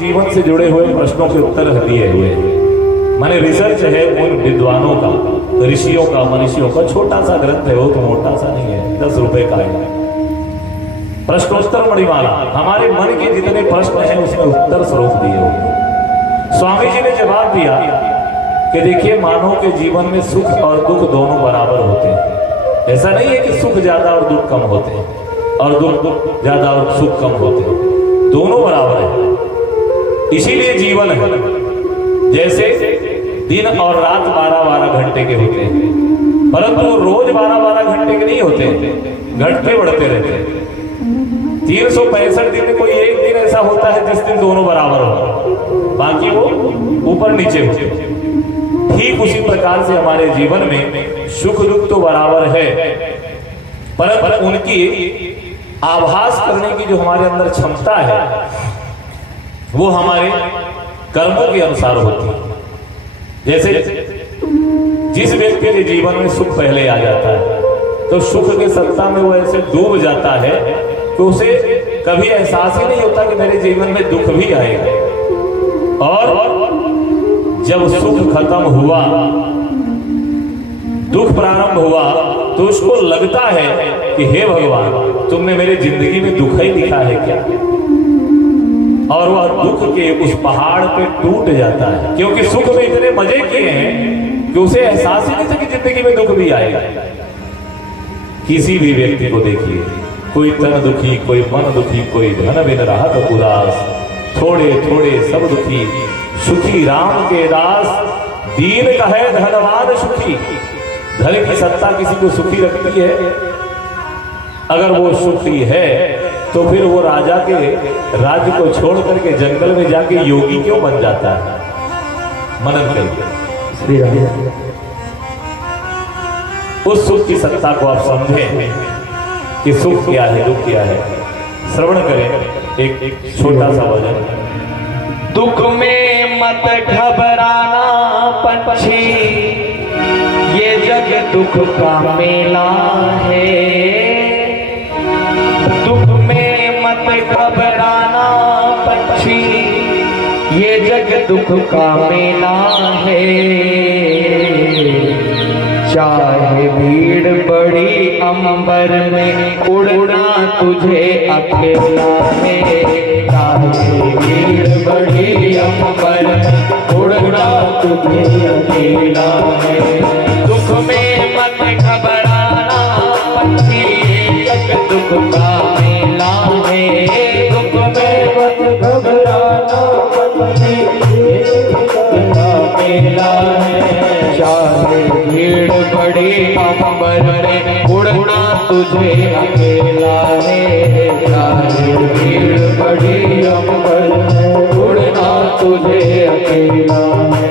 जीवन से जुड़े हुए प्रश्नों के उत्तर दिए हुए। माने रिसर्च है उन विद्वानों का, ऋषियों का, मनुष्यों का। छोटा सा ग्रंथ है वो, तो मोटा सा नहीं है, 10 रुपए का है। प्रश्नोत्तर मणिमाला, हमारे मन के जितने प्रश्न हैं उसमें उत्तर स्वरूप दिए हुए। स्वामी जी ने जवाब दिया कि देखिए, मानव के जीवन में सुख और दुख दोनों बराबर होते हैं। ऐसा नहीं है कि सुख ज्यादा और दुख कम होते हैं, और दुख ज्यादा और सुख कम होते हैं, दोनों बराबर है। इसीलिए जीवन है, जैसे दिन और रात 12-12 घंटे के होते हैं, परंतु रोज 12-12 घंटे के नहीं होते, घटते बढ़ते रहते हैं। 365 दिन में कोई एक दिन ऐसा होता है जिस दिन दोनों बराबर हो, बाकी वो ऊपर नीचे होते हैं। ठीक उसी प्रकार से हमारे जीवन में सुख दुख तो बराबर है, परंतु उनकी आभास करने की जो हमारे अंदर क्षमता है वो हमारे कर्मों के अनुसार होती है। जैसे जिस व्यक्ति के जीवन में सुख पहले आ जाता है तो सुख के सत्ता में वो ऐसे डूब जाता है कि उसे कभी एहसास ही नहीं होता कि मेरे जीवन में दुख भी आएगा। और जब सुख खत्म हुआ, दुख प्रारंभ हुआ, तो उसको लगता है कि हे भगवान, तुमने मेरे जिंदगी में दुख ही दिखा है क्या? और वह दुख के उस पहाड़ पे टूट जाता है, क्योंकि सुख में इतने मजे किए हैं कि उसे एहसास ही नहीं था कि जिंदगी में दुख भी आएगा। किसी भी व्यक्ति को देखिए, कोई तन दुखी, कोई मन दुखी, कोई धन बिन राहत उदास, थोड़े थोड़े सब दुखी, सुखी राम के दास, दीन कहे धनवान सुखी। धन की सत्ता किसी को सुखी रखती है? अगर वो सुखी है तो फिर वो राजा के राज्य को छोड़ करके जंगल में जाके योगी क्यों बन जाता है? मनन करके उस सुख की सत्ता को आप समझें कि सुख क्या है, दुख क्या है। श्रवण करें एक छोटा सा वचन। दुख में मत घबराना पंछी, ये जग दुख का मेला है। दुख में मत घबराना पंछी, ये जग दुख का मेला है। चाहे भीड़ बड़ी अंबर में, उड़ना तुझे अकेला है। चाहे भीड़ बड़ी अंबर में, उड़ना तुझे अकेला है। दुख में मत घबराना पंछी, जग दुख का मेला है। दुख में मत घबराना पंछी, जग का मेला है। चाहे भीड़ बड़ी अंबर में, उड़ना तुझे अकेला है। चाहे भीड़ बड़ी अंबर में, उड़ना तुझे अकेला है।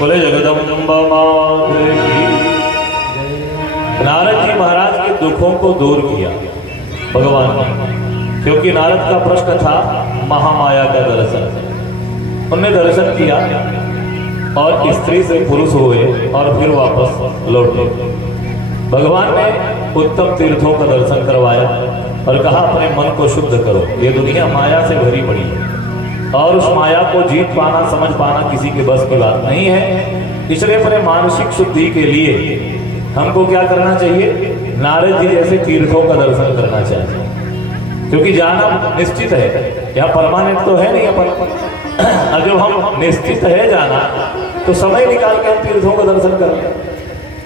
बोले जगदम्बा मात की। नारद जी महाराज के दुखों को दूर किया भगवान ने, क्योंकि नारद का प्रश्न था महामाया का दर्शन। उनने दर्शन किया और स्त्री से पुरुष हुए और फिर वापस लौटे। भगवान ने उत्तम तीर्थों का दर्शन करवाया और कहा अपने मन को शुद्ध करो, ये दुनिया माया से भरी पड़ी है और उस माया को जीत पाना, समझ पाना किसी के बस की बात नहीं है। इसलिए अपने मानसिक शुद्धि के लिए हमको क्या करना चाहिए? नारद जी जैसे तीर्थों का दर्शन करना चाहिए, क्योंकि जाना निश्चित है, यहाँ परमानेंट तो है नहीं अपन। जब हम निश्चित है जाना तो समय निकाल के हम तीर्थों का दर्शन करें।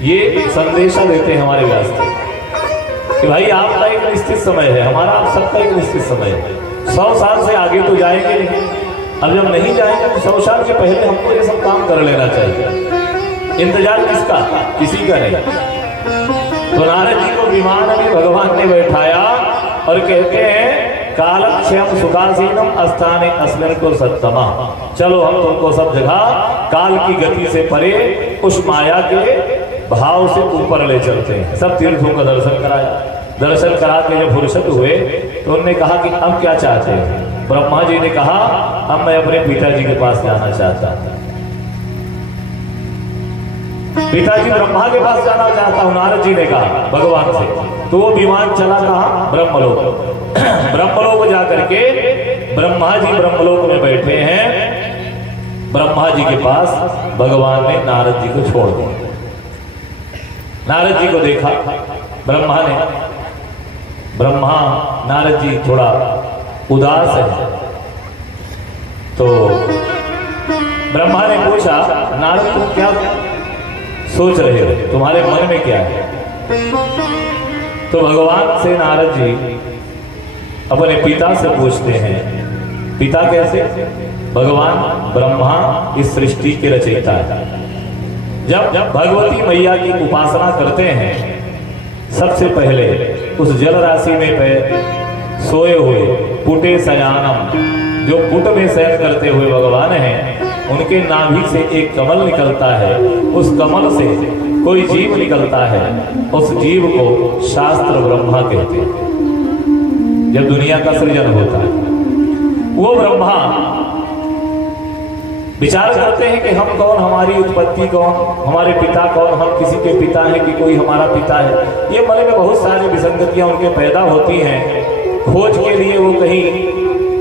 ये संदेशा देते हैं हमारे व्यास कि भाई आपका एक निश्चित समय है, हमारा आप सबका एक निश्चित समय है। 100 साल से आगे तो जाएंगे नहीं, अब जब नहीं जाएंगे तो 100 साल के पहले हमको ये सब काम कर लेना चाहिए। इंतजार किसका? किसी का नहीं। तो नारद जी को विमान में भगवान ने बैठाया और कहते हैं कालक्षेम सुखासीनम अस्थाने अस्मिन को सत्तमा, चलो हम तुमको सब जगह काल की गति से परे उस माया के भाव से ऊपर ले चलते हैं। सब तीर्थों का दर्शन कराया। दर्शन करा के जब फुर्सत हुए तो उन्होंने कहा कि अब क्या चाहते हैं। ब्रह्मा जी ने कहा अब मैं अपने पिताजी के पास जाना चाहता हूं। पिताजी ब्रह्मा के पास जाना चाहता हूं, नारद जी ने कहा भगवान से। तो वो विमान चला कहा ब्रह्मलोक। ब्रह्मलोक जाकर के ब्रह्मा जी ब्रह्मलोक में बैठे हैं। ब्रह्मा जी के पास भगवान ने नारद जी को छोड़ दिया। नारद जी को देखा ब्रह्मा ने। ब्रह्मा नारद जी थोड़ा उदास है। तो ब्रह्मा ने पूछा नारद तुम क्या सोच रहे हो, तुम्हारे मन में क्या है। तो भगवान से नारद जी अपने पिता से पूछते हैं। पिता कैसे? भगवान ब्रह्मा इस सृष्टि के रचयिता है। जब भगवती मैया की उपासना करते हैं सबसे पहले उस जल राशि में सोए हुए पुटे शयानम, जो पुट में शयन करते हुए भगवान हैं, उनके नाभि से एक कमल निकलता है। उस कमल से कोई जीव निकलता है। उस जीव को शास्त्र ब्रह्मा कहते हैं। जब दुनिया का सृजन होता है वो ब्रह्मा विचार करते हैं कि हम कौन, हमारी उत्पत्ति कौन, हमारे पिता कौन, हम किसी के पिता हैं कि कोई हमारा पिता है। ये मन में बहुत सारी विसंगतियां उनके पैदा होती हैं। खोज के लिए वो कहीं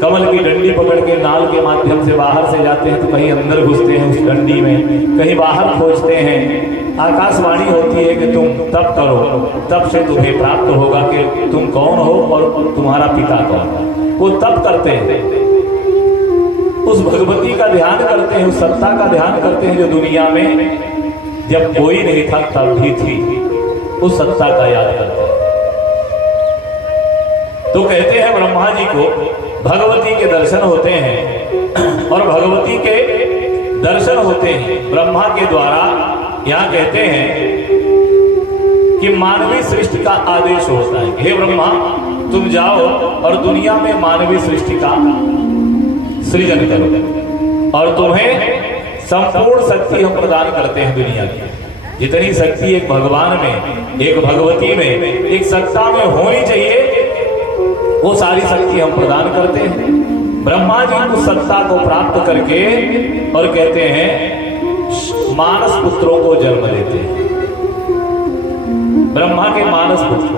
कमल की डंडी पकड़ के नाल के माध्यम से बाहर से जाते हैं, तो कहीं अंदर घुसते हैं उस डंडी में, कहीं बाहर खोजते हैं। आकाशवाणी होती है कि तुम तप करो, तब से तुम्हें प्राप्त होगा कि तुम कौन हो और तुम्हारा पिता कौन। वो तप करते हैं, उस भगवती का ध्यान करते हैं, उस सत्ता का ध्यान करते हैं जो दुनिया में जब कोई नहीं था तब भी थी। उस सत्ता का याद करते हैं। तो कहते हैं ब्रह्मा जी को भगवती के दर्शन होते हैं और भगवती के दर्शन होते हैं ब्रह्मा के द्वारा। यहां कहते हैं कि मानवीय सृष्टि का आदेश होता है, हे ब्रह्मा तुम जाओ और दुनिया में मानवीय सृष्टि का सृजन करो और तुम्हें संपूर्ण शक्ति हम प्रदान करते हैं। दुनिया की जितनी शक्ति एक भगवान में, एक भगवती में, एक सत्ता में होनी चाहिए, वो सारी शक्ति हम प्रदान करते हैं। ब्रह्मा जी उस सत्ता को प्राप्त करके और कहते हैं मानस पुत्रों को जन्म देते हैं। ब्रह्मा के मानस पुत्र,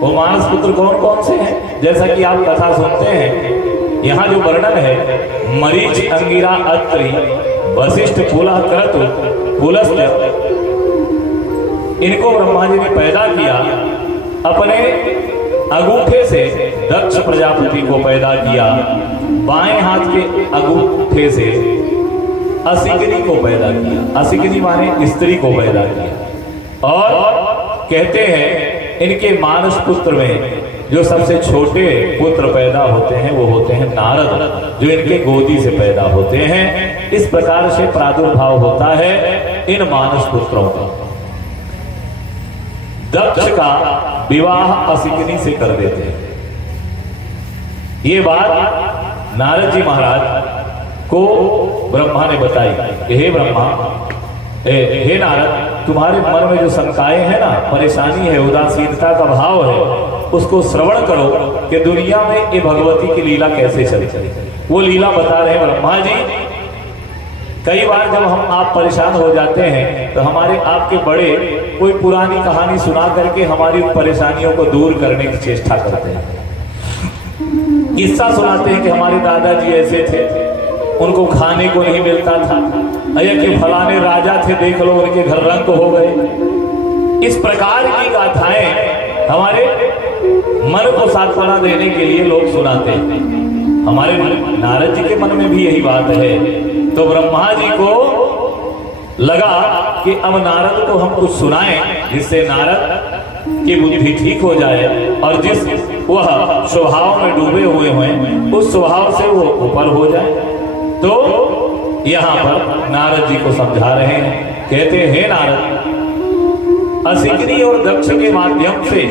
वो मानस पुत्र कौन कौन से हैं? जैसा कि आप कथा सुनते हैं, यहाँ जो वर्णन है मरीच, अंगिरा, अत्रि, वशिष्ठ, पुलह, क्रतु, पुलस्त्य, इनको ब्रह्मा जी ने पैदा किया। अपने अंगूठे से दक्ष प्रजापति को पैदा किया, बाएं हाथ के अंगूठे से असिकनी को पैदा किया। असिकनी माने स्त्री को पैदा किया। और कहते हैं इनके मानस पुत्र में जो सबसे छोटे पुत्र पैदा होते हैं वो होते हैं नारद, जो इनके गोदी से पैदा होते हैं। इस प्रकार से प्रादुर्भाव होता है इन मानस पुत्रों का। दक्ष का विवाह असिकनी से कर देते हैं। ये बात नारद जी महाराज को ब्रह्मा ने बताई कि हे ब्रह्मा, हे नारद, तुम्हारे मन में जो शंकाएं हैं ना, परेशानी है, उदासीनता का भाव है, उसको श्रवण करो कि दुनिया में ये भगवती की लीला कैसे चले। वो लीला बता रहे हैं ब्रह्मा जी। कई बार जब हम आप परेशान हो जाते हैं तो हमारे आपके बड़े कोई पुरानी कहानी सुना करके हमारी परेशानियों को दूर करने की चेष्टा करते हैं। किस्सा सुनाते हैं कि हमारे दादाजी ऐसे थे, उनको खाने को नहीं मिलता था, अरे कि फलाने राजा थे, देख लो उनके घर रंग हो गए। इस प्रकार की गाथाएं हमारे मन को सांत्वना देने के लिए लोग सुनाते हैं। हमारे नारद जी के मन में भी यही बात है। तो ब्रह्मा जी को लगा कि अब नारद को हम कुछ सुनाएं जिससे नारद की बुद्धि ठीक हो जाए और जिस वह स्वभाव में डूबे हुए हैं उस स्वभाव से वो ऊपर हो जाए। तो यहाँ पर नारद जी को समझा रहे हैं, कहते हैं हे नारद, असिकनी और दक्ष के माध्यम से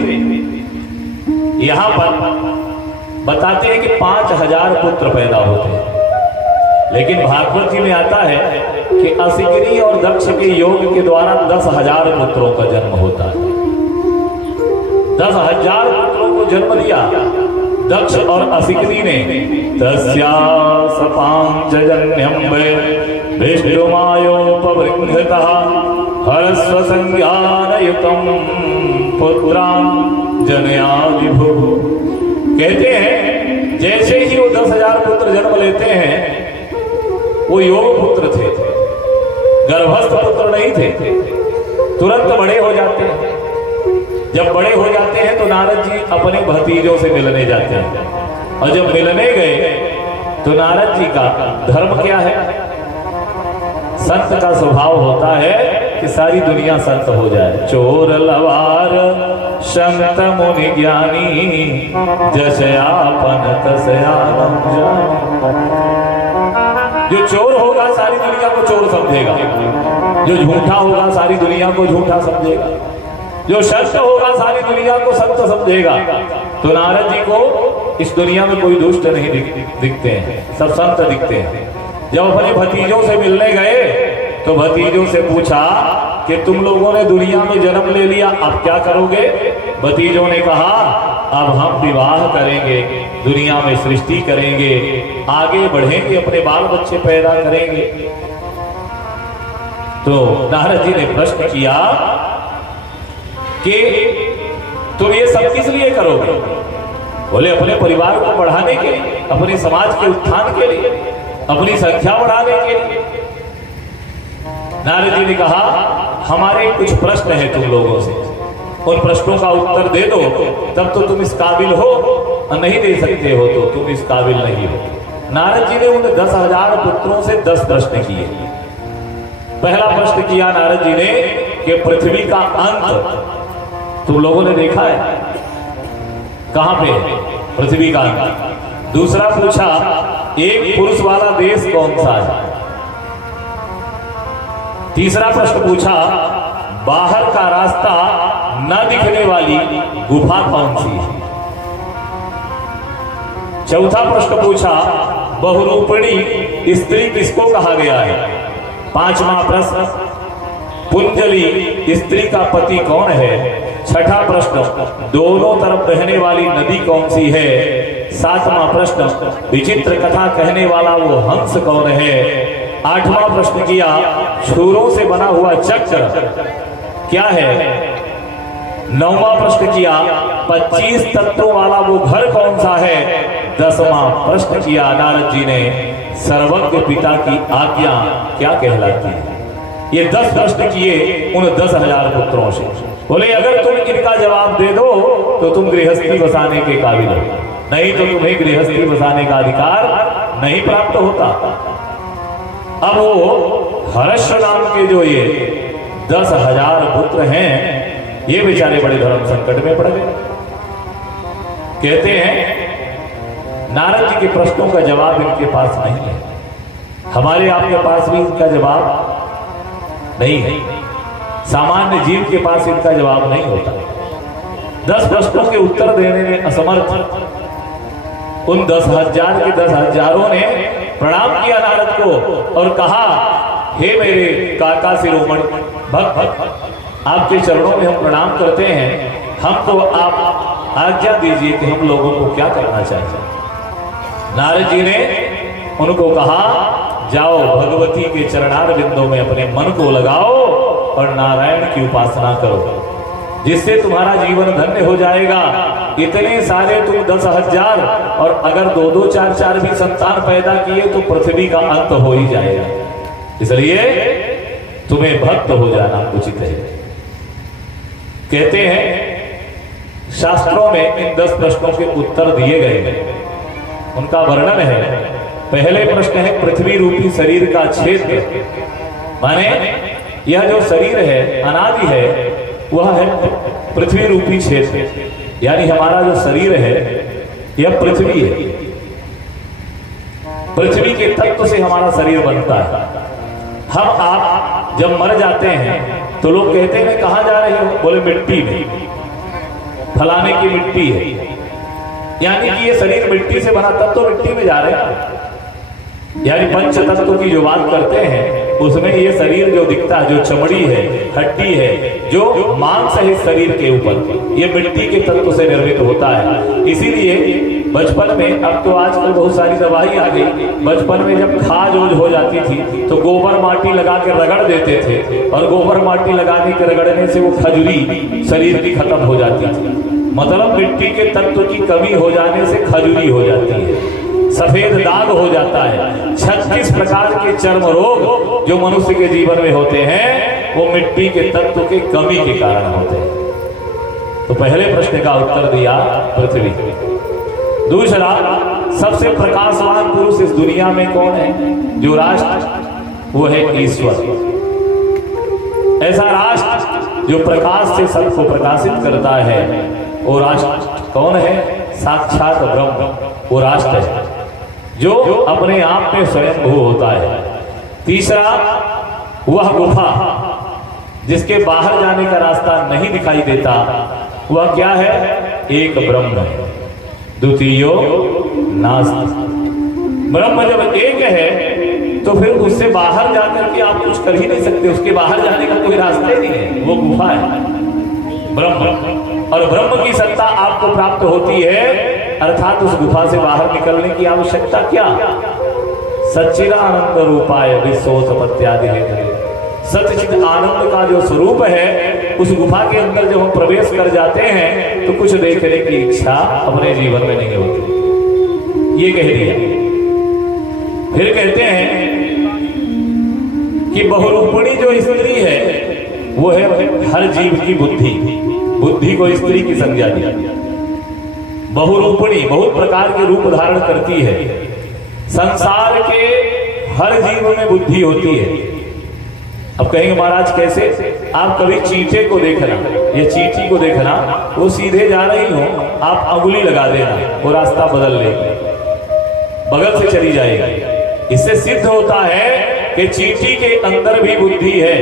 यहां पर बताते हैं कि 5000 पुत्र पैदा होते हैं। लेकिन भागवत जी में आता है कि असिकनी और दक्ष के योग के द्वारा 10,000 पुत्रों का जन्म होता है। 10,000 पुत्रों को जन्म दिया दक्ष और असिकनी ने। तस्या सपांजन्यं विष्णुमायोपबृंहतः हरस्व संज्ञानयुतं पुत्रान् जनया विभु। कहते हैं जैसे ही वो 10,000 पुत्र जन्म लेते हैं, वो योग पुत्र थे, गर्भस्थ पुत्र नहीं थे, तुरंत बड़े हो जाते हैं। जब बड़े हो जाते हैं तो नारद जी अपने भतीजों से मिलने जाते हैं, और जब मिलने गए तो नारद जी का धर्म क्या है? संत का स्वभाव होता है कि सारी दुनिया संत हो जाए। चोर लवार संत मुनि ज्ञानी जसयापन तसयानम जानी। जो चोर होगा सारी दुनिया को चोर समझेगा, जो झूठा होगा सारी दुनिया को झूठा समझेगा, जो संत होगा सारी दुनिया को संत समझेगा। तो नारद जी को इस दुनिया में कोई दुष्ट नहीं दिखते हैं, सब संत दिखते हैं। जब अपने भतीजों से मिलने गए तो भतीजों से पूछा कि तुम लोगों ने दुनिया में जन्म ले लिया, अब क्या करोगे? भतीजों ने कहा अब हम विवाह करेंगे, दुनिया में सृष्टि करेंगे, आगे बढ़ेंगे, अपने बाल बच्चे पैदा करेंगे। तो नारद जी ने प्रश्न किया कि तुम ये सब किस लिए करोगे? बोले अपने परिवार को बढ़ाने के लिए, अपने समाज के उत्थान के लिए, अपनी संख्या बढ़ाने के लिए। नारद जी ने कहा हमारे कुछ प्रश्न हैं तुम लोगों से, उन प्रश्नों का उत्तर दे दो, तब तो तुम इस काबिल हो, और नहीं दे सकते हो तो तुम इस काबिल नहीं हो। नारद जी ने उन 10,000 पुत्रों से 10 प्रश्न किए। पहला प्रश्न किया नारद जी ने कि पृथ्वी का अंत तुम लोगों ने देखा है? कहां पे पृथ्वी का अंत? दूसरा पूछा एक पुरुष वाला देश कौन सा है? तीसरा प्रश्न पूछा बाहर का रास्ता न दिखने वाली गुफा कौन सी है? चौथा प्रश्न पूछा बहुरूपिणी स्त्री किसको कहा गया है? पांचवा प्रश्न पुंजलि स्त्री का पति कौन है? छठा प्रश्न दोनों तरफ बहने वाली नदी कौन सी है? सातवां प्रश्न विचित्र कथा कहने वाला वो हंस कौन है? आठवां प्रश्न किया छुरों से बना हुआ चक्र क्या है? नौवां प्रश्न किया 25 तत्वों वाला वो घर कौन सा है? 10वां प्रश्न किया नारद जी ने सर्वज्ञ पिता की आज्ञा क्या कहलाती है? ये 10 प्रश्न किए उन 10,000 पुत्रों से। बोले अगर तुम इनका जवाब दे दो तो तुम गृहस्थी बसाने के काबिल हो, नहीं तो तुम्हें गृहस्थी बसाने का अधिकार नहीं प्राप्त होता। अब वो हर्ष नाम के जो ये 10,000 पुत्र हैं, ये बेचारे बड़े धर्म संकट में पड़ गए। कहते हैं नारद जी के प्रश्नों का जवाब इनके पास नहीं है, हमारे आपके पास भी इनका जवाब नहीं है, सामान्य जीव के पास इनका जवाब नहीं होता। 10 प्रश्नों के उत्तर देने में असमर्थ उन 10,000 के 10,000 ने प्रणाम किया नारद को और कहा हे मेरे काका शिरोमणि भक्त, आपके चरणों में हम प्रणाम करते हैं, हमको आप आज्ञा दीजिए कि हम लोगों को क्या करना चाहिए। नारद जी ने उनको कहा जाओ भगवती के चरणार बिंदों में अपने मन को लगाओ और नारायण की उपासना करो, जिससे तुम्हारा जीवन धन्य हो जाएगा। इतने सारे तुम 10,000 और अगर 2-2, 4-4 भी संतान पैदा किए तो पृथ्वी का अंत हो ही जाएगा, इसलिए तुम्हें भक्त हो जाना उचित है। कहते हैं शास्त्रों में इन 10 प्रश्नों के उत्तर दिए गए, उनका वर्णन है। पहले प्रश्न है पृथ्वी रूपी शरीर का क्षेत्र, माने यह जो शरीर है अनादि है, वह है पृथ्वी रूपी क्षेत्र, यानी हमारा जो शरीर है यह पृथ्वी है। पृथ्वी के तत्व से हमारा शरीर बनता है। हम आप जब मर जाते हैं तो लोग कहते हैं कहाँ जा रहे हो? बोले मिट्टी में, फलाने की मिट्टी है। यानी कि ये शरीर मिट्टी से बना, तब तो मिट्टी में जा रहे हैं। यानी पंच तत्व की जो बात करते हैं उसमें ये शरीर जो दिखता है, जो चमड़ी है, हड्डी है, जो मांस है इस शरीर के ऊपर, ये मिट्टी के तत्व से निर्मित होता है। इसीलिए बचपन में, अब तो आजकल बहुत सारी दवाई आ गई, बचपन में जब खाज ओज हो जाती थी तो गोबर माटी लगा के रगड़ देते थे, और गोबर माटी लगाने के रगड़ने से वो खजुरी शरीर की खत्म हो जाती थी। मतलब मिट्टी के तत्व की कमी हो जाने से खजुरी हो जाती है, सफेद दाग हो जाता है। 36 प्रकार के चर्म रोग जो मनुष्य के जीवन में होते हैं वो मिट्टी के तत्व के कमी के कारण होते हैं। तो पहले प्रश्न का उत्तर दिया पृथ्वी। दूसरा, सबसे प्रकाशवान पुरुष इस दुनिया में कौन है? जो राष्ट्र, वो है ईश्वर। ऐसा राष्ट्र जो प्रकाश से सबको प्रकाशित करता है, वो राष्ट्र कौन है? साक्षात ब्रह्म, वो राष्ट्र है जो अपने आप में स्वयंभू होता है। तीसरा, वह गुफा जिसके बाहर जाने का रास्ता नहीं दिखाई देता, वह क्या है? एक ब्रह्म है, द्वितीयो नास्ति। ब्रह्म जब एक है तो फिर उससे बाहर जाकर के आप कुछ कर ही नहीं सकते, उसके बाहर जाने का कोई रास्ता ही नहीं है, वो गुफा है ब्रह्म। और ब्रह्म की सत्ता आपको प्राप्त होती है, अर्थात उस गुफा से बाहर निकलने की आवश्यकता क्या? सच्चिदानंद रूपाय विश्वोत्पत्त्यादि हेतवे। सच्चिद आनंद का जो स्वरूप है, उस गुफा के अंदर जब हम प्रवेश कर जाते हैं तो कुछ देखने की इच्छा अपने जीवन में नहीं होती। ये कह दिया। फिर कहते हैं कि बहुरूपिणी जो स्त्री है वो है हर जीव की बुद्धि। बुद्धि को स्त्री की संज्ञा दी। बहुरूपिणी, बहुत प्रकार के रूप धारण करती है। संसार के हर जीव में बुद्धि होती है। अब कहेंगे महाराज कैसे? आप कभी चींटे को देखना, ये चींटी को देखना, वो सीधे जा रही हो, आप अंगुली लगा देना, वो रास्ता बदल लेगी, बगल से चली जाएगी। इससे सिद्ध होता है कि चींटी के अंदर भी बुद्धि है।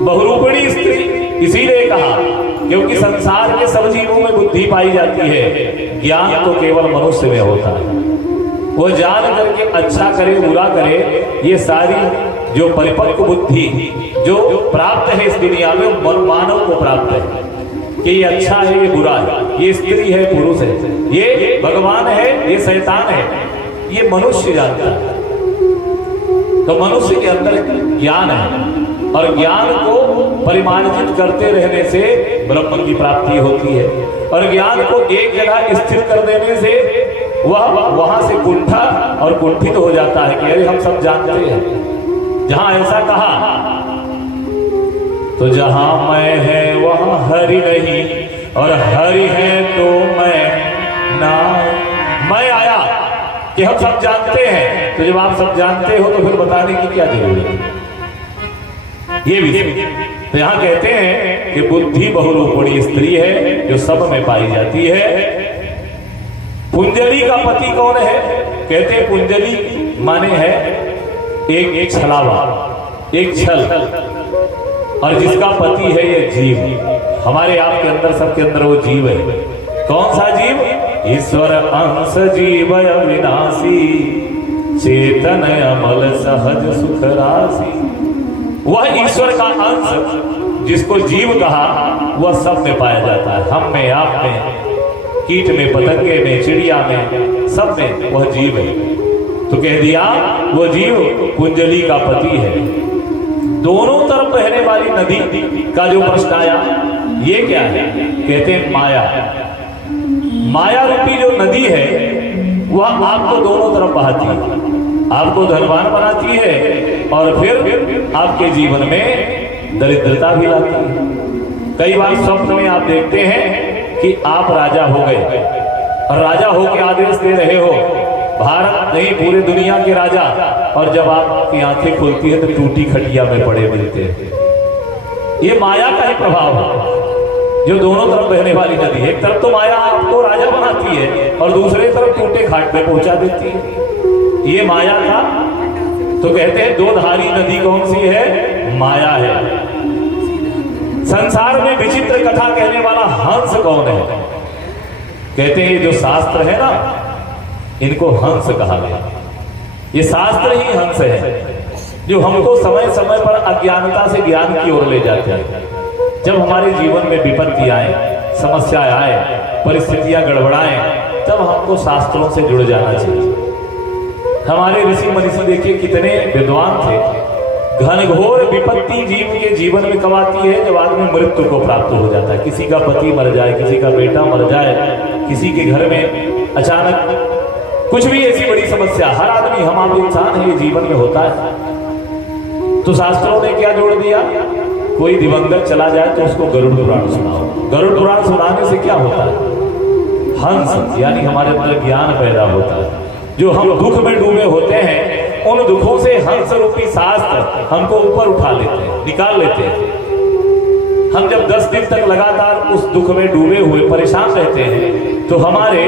बहुरूपिणी स्त्री इसीलिए कहा क्योंकि संसार के सब जीवों में बुद्धि पाई जाती है, ज्ञान तो केवल मनुष्य में होता है। वो जान करके अच्छा करे बुरा करे, ये सारी जो परिपक्व बुद्धि जो प्राप्त है इस दुनिया में, मानव को प्राप्त है कि ये अच्छा है, ये बुरा है, ये स्त्री है, पुरुष है, ये भगवान है, ये शैतान है, ये मनुष्य जानता है। तो मनुष्य के अंदर ज्ञान है, और ज्ञान को परिमार्जित करते रहने से ब्रह्म की प्राप्ति होती है। और ज्ञान को एक जगह स्थिर कर देने से वह वहां से कुंठा और कुंठित हो जाता है कि अरे हम सब जानते हैं। जहां ऐसा कहा तो जहां मैं है वहां हरि नहीं, और हरि है तो मैं ना। मैं आया कि हम सब जानते हैं, तो जब आप सब जानते हो तो फिर बताने की क्या जरूरत है? ये भी तो यहां कहते हैं कि बुद्धि बहुरूपिणी स्त्री है जो सब में पाई जाती है। पुंजली का पति कौन है? कहते हैं पुंजली माने है एक छलावा, एक छल, और जिसका पति है ये जीव। हमारे आपके अंदर, सबके अंदर वो जीव है। कौन सा जीव? ईश्वर अंश जीव अविनाशी, चेतन अमल सहज सुख राशि। वह ईश्वर का अंश जिसको जीव कहा, वह सब में पाया जाता है। हम में, आप में, कीट में, पतंगे में, चिड़िया में, सब में वह जीव है। तो कह दिया वो जीव पुंजली का पति है। दोनों तरफ बहने वाली नदी का जो प्रश्न आया, ये क्या है? कहते हैं माया। माया रूपी जो नदी है वह आपको दोनों तरफ बहाती है, आपको धनवान बनाती है और फिर आपके जीवन में दरिद्रता भी लाती है। कई बार स्वप्न में आप देखते हैं कि आप राजा हो गए, और राजा होकर आदेश दे रहे हो, भारत नहीं पूरे दुनिया के राजा, और जब आपकी आंखें खुलती है तो टूटी खटिया में पड़े मिलते हैं। ये माया का ही प्रभाव है जो दोनों तरफ बहने वाली नदी। एक तरफ तो माया आपको राजा बनाती है और दूसरे तरफ टूटे घाट पे पहुंचा देती है। ये माया का, तो कहते हैं दो धारी नदी कौन सी है? माया है। संसार में विचित्र कथा कहने वाला हंस कौन है? कहते हैं जो शास्त्र है ना, इनको हंस कहा गया। ये शास्त्र ही हंस है जो हमको समय समय पर अज्ञानता से ज्ञान की ओर ले जाते हैं। जब हमारे जीवन में विपत्ति आए, समस्याएं आए, परिस्थितियां गड़बड़ाएं, तब हमको शास्त्रों से जुड़ जाना चाहिए। हमारे ऋषि मनीषी देखिए कितने विद्वान थे। घनघोर विपत्ति जीव के जीवन में कब आती है? जब आदमी मृत्यु को प्राप्त हो जाता है। किसी का पति मर जाए, किसी का बेटा मर जाए, किसी के घर में अचानक कुछ भी ऐसी बड़ी समस्या, हर आदमी, हम आप इंसान है, ये जीवन में होता है। तो शास्त्रों ने क्या जोड़ दिया? कोई दिवंगत चला जाए तो उसको गरुड़ पुराण सुनाओ। गरुड़ पुराण सुनाने से क्या होता है? हंस यानी हमारे अंदर ज्ञान पैदा होता है। जो हम दुख में डूबे होते हैं, उन दुखों से हंस रूपी शास्त्र हमको ऊपर उठा लेते हैं, निकाल लेते हैं। हम जब 10 दिन तक लगातार उस दुख में डूबे हुए परेशान रहते हैं, तो हमारे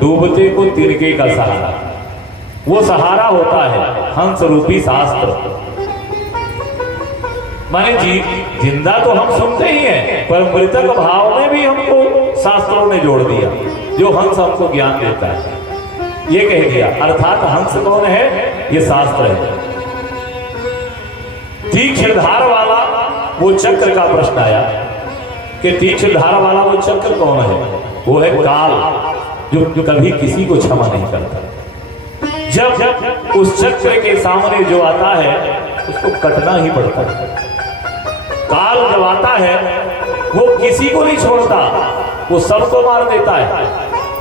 डूबते को तिनके का सहारा, वो सहारा होता है हंस रूपी शास्त्र। माने जिंदा तो हम सुनते ही हैं, पर मृतक भाव में भी हमको शास्त्रों ने जोड़ दिया, जो हंस हमको ज्ञान देता है। ये कह दिया, अर्थात हंस कौन है? ये शास्त्र है। तीक्ष्ण धार वाला वो चक्र का प्रश्न आया कि तीक्ष्ण धार वाला वो चक्र कौन है? वो है काल, जो कभी किसी को क्षमा नहीं करता। जब उस चक्र के सामने जो आता है, उसको कटना ही पड़ता है। काल जब आता है, वो किसी को नहीं छोड़ता, वो सबको मार देता है।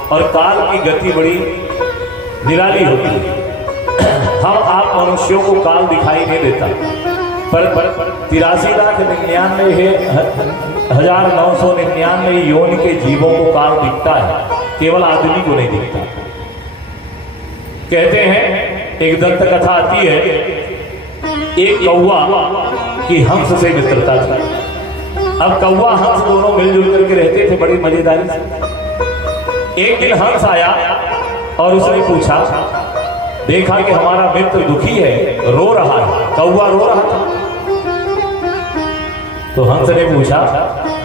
और काल की गति बड़ी निराली होती है। हम आप मनुष्यों को काल दिखाई नहीं देता, पर 83,99,999 योनि के जीवों को काल दिखता है, केवल आदमी को नहीं दिखता। कहते हैं, एक दंत कथा आती है, एक कौवा की हंस से मित्रता थी। अब कौवा हंस दोनों मिलजुल करके रहते थे बड़ी मजेदारी से। एक दिन हंस आया और उसने पूछा, देखा कि हमारा मित्र दुखी है, रो रहा है। कौवा रो रहा था। तो हंस ने पूछा,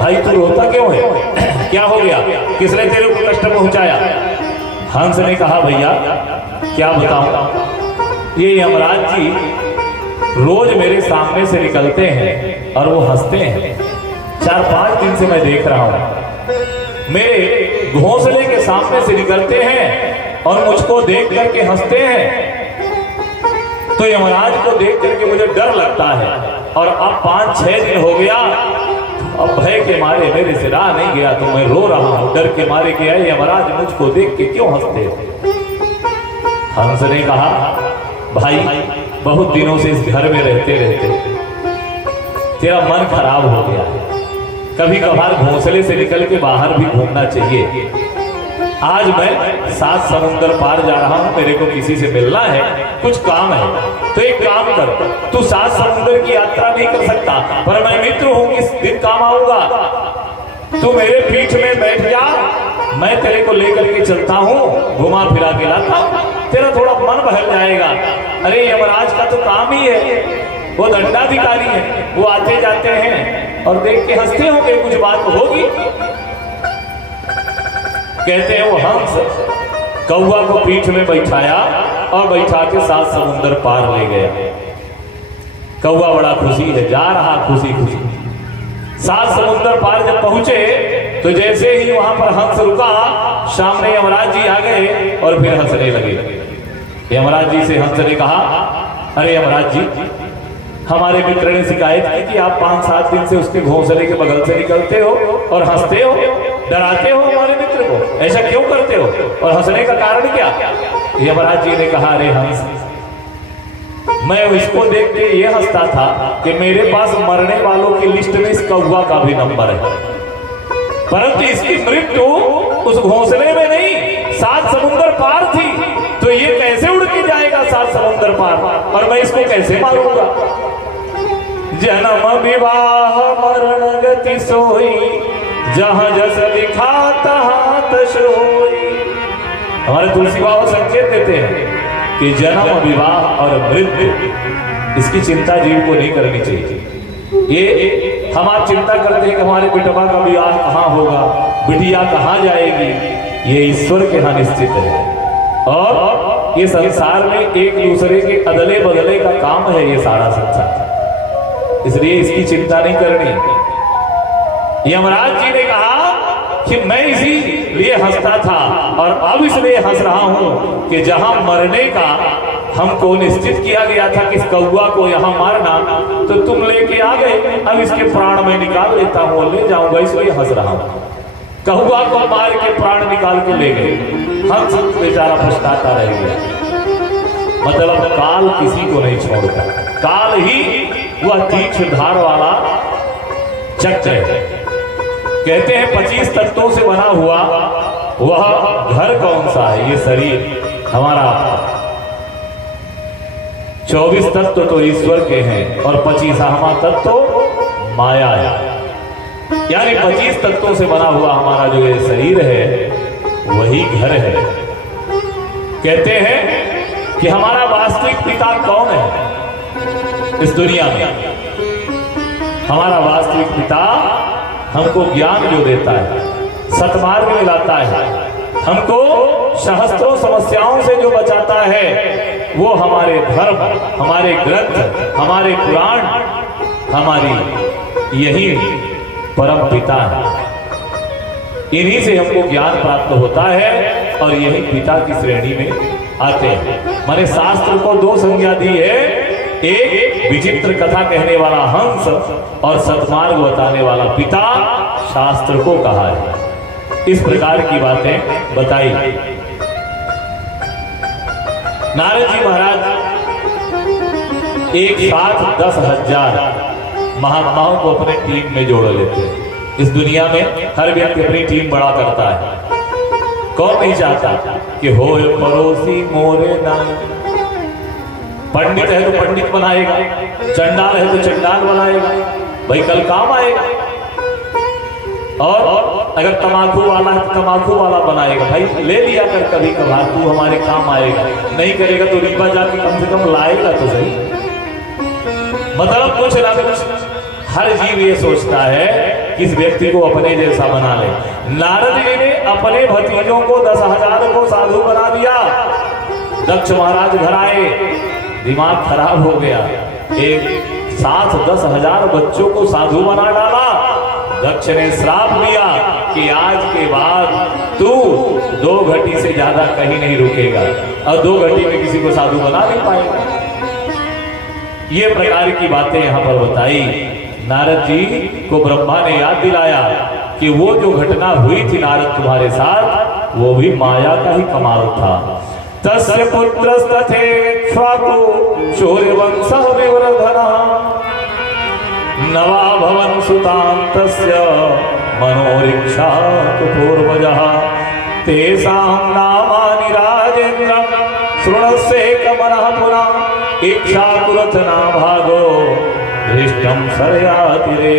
भाई तू रोता क्यों है? क्या हो गया? किसने तेरे को कष्ट पहुंचाया? हंस ने कहा, भैया क्या बताऊं, ये यमराज जी रोज मेरे सामने से निकलते हैं और वो हंसते हैं। 4-5 दिन से मैं देख रहा हूं, मेरे घोंसले के सामने से निकलते हैं और मुझको देख करके हंसते हैं। तो यमराज को देख करके मुझे डर लगता है। और अब 5-6 दिन हो गया, अब भय के मारे मेरे से रहा नहीं गया, तो मैं रो रहा हूं, डर के मारे गया, यमराज मुझको देख के क्यों हंसते हो? हंस ने कहा, भाई बहुत दिनों से इस घर में रहते रहते तेरा मन खराब हो गया है। कभी कभार घोंसले से निकल के बाहर भी घूमना चाहिए। आज मैं 7 समुंदर पार जा रहा हूं, मेरे को किसी से मिलना है, कुछ काम है। तो एक काम कर, तू 7 समुंदर की यात्रा नहीं कर सकता, पर मैं मित्र हूं, किस दिन काम आऊंगा। तू मेरे पीठ में बैठ जा, मैं तेरे को लेकर के चलता हूं, घुमा फिरा के लाता हूं, तेरा थोड़ा मन बहल जाएगा। अरे यमराज का तो काम ही है, वो दंडाधिकारी है, वो आते जाते हैं और देख के हंसते होंगे, कुछ बात होगी। कहते हैं वो हंस कौवा को पीठ में बैठाया और बैठा के 7 समुंदर पार ले गया। कौवा बड़ा खुशी है, जा रहा खुशी खुशी। 7 समुंदर पार जब पहुंचे, तो जैसे ही वहां पर हंस रुका, सामने यमराज जी आ गए और फिर हंसने लगे। यमराज जी से हंस ने कहा, अरे यमराज जी, हमारे मित्र ने शिकायत की कि आप 5-7 दिन से उसके घोंसले के बगल से निकलते हो और हंसते हो, डराते हो हमारे मित्र को, ऐसा क्यों करते हो? और हंसने का कारण क्या? यमराज जी ने कहा, अरे हंस, मैं इसको देख के ये हंसता था कि मेरे पास मरने वालों की लिस्ट में इस कौवा का भी नंबर है, परंतु इसकी मृत्यु उस घोंसले में नहीं, 7 समुंदर पार थी। तो ये कैसे उड़ के जाएगा 7 समुंदर पार, और मैं इसको कैसे मारूंगा? जन्म विवाह मरण गति सोई, जहां जस लिखा तहां तश होई। हमारे तुलसी बाबा संकेत देते हैं कि जन्म विवाह और मृत्यु, इसकी चिंता जीव को नहीं करनी चाहिए। ये हम आप चिंता करते हैं कि हमारे बेटवा का विवाह कहाँ होगा, बिटिया कहाँ जाएगी, ये ईश्वर के यहाँ निश्चित है। और ये संसार में एक दूसरे के अदले बदले का काम है ये सारा संसार, इसलिए इसकी चिंता नहीं करनी। यमराज जी ने कहा कि मैं इसी लिए हंसता था और अब इसलिए हंस रहा हूं कि जहां मरने का हमको निश्चित किया गया था कि इस कौवा को यहां मारना, तो तुम लेके आ गए, अब इसके प्राण में निकाल लेता हूं और ले जाऊंगा, इसलिए हंस रहा हूं। कौवा को मार के प्राण निकाल के ले गए, हंस बेचारा पछताता रह गया। मतलब काल किसी को नहीं छोड़ता, काल ही वह तीक्ष्ण धार वाला चक्र है। कहते हैं 25 तत्वों से बना हुआ वह घर कौन सा है, ये शरीर हमारा आपका। 24 तत्व तो ईश्वर के हैं और 25वां तत्व माया है, यानी 25 तत्वों से बना हुआ हमारा जो ये शरीर है वही घर है। कहते हैं कि हमारा वास्तविक पिता कौन है इस दुनिया में। हमारा वास्तविक पिता हमको ज्ञान जो देता है, सतमार्ग में लाता है, हमको सहस्त्रों समस्याओं से जो बचाता है, वो हमारे धर्म, हमारे ग्रंथ, हमारे पुराण, हमारी यही परम पिता है। इन्हीं से हमको ज्ञान प्राप्त होता है और यही पिता की श्रेणी में आते हैं। मैंने शास्त्र को दो संज्ञा दी है, एक विचित्र कथा कहने वाला हंस और सत्मार्ग बताने वाला पिता शास्त्र को कहा है। इस प्रकार की बातें बताई। नारद जी महाराज एक साथ 10,000 महात्माओं को अपने टीम में जोड़ लेते हैं। इस दुनिया में हर व्यक्ति अपनी टीम बड़ा करता है। कौन नहीं चाहता कि हो पड़ोसी मोरे नाम। पंडित है तो पंडित बनाएगा, चंडाल है तो चंडाल बनाएगा, भाई कल काम आएगा। और अगर तमाकू वाला है तो तमाकू वाला बनाएगा, भाई ले लिया कर कभी कभार, तू हमारे काम आएगा। नहीं करेगा तो रीबा जाके कम से कम लाएगा तो सही। मतलब कुछ ना कुछ हर जीव ये सोचता है कि इस व्यक्ति को अपने जैसा बना ले। नारद जी ने अपने भतीजों को 10,000 को साधु बना दिया। दक्ष महाराज घर आए, दिमाग खराब हो गया, एक साथ 10,000 बच्चों को साधु बना डाला। दक्ष ने श्राप दिया कि आज के बाद तू 2 घटी से ज्यादा कहीं नहीं रुकेगा और 2 घटी में किसी को साधु बना नहीं पाएगा। ये प्रकार की बातें यहाँ पर बताई। नारद जी को ब्रह्मा ने याद दिलाया कि वो जो घटना हुई थी नारद तुम्हारे साथ, वो भी माया का ही कमाल था। तस्य पुत्रस्तथेक्ष्वाकु शौर्यवंशः विवर्धनः नवा भवन सुतान्तस्य मनोरिक्षातु पूर्वजः तेषां नामानि राजेन्द्र शृणस्येकमनः पुनः इक्षाकुरथ नाभागो धृष्टं शरयाति रे।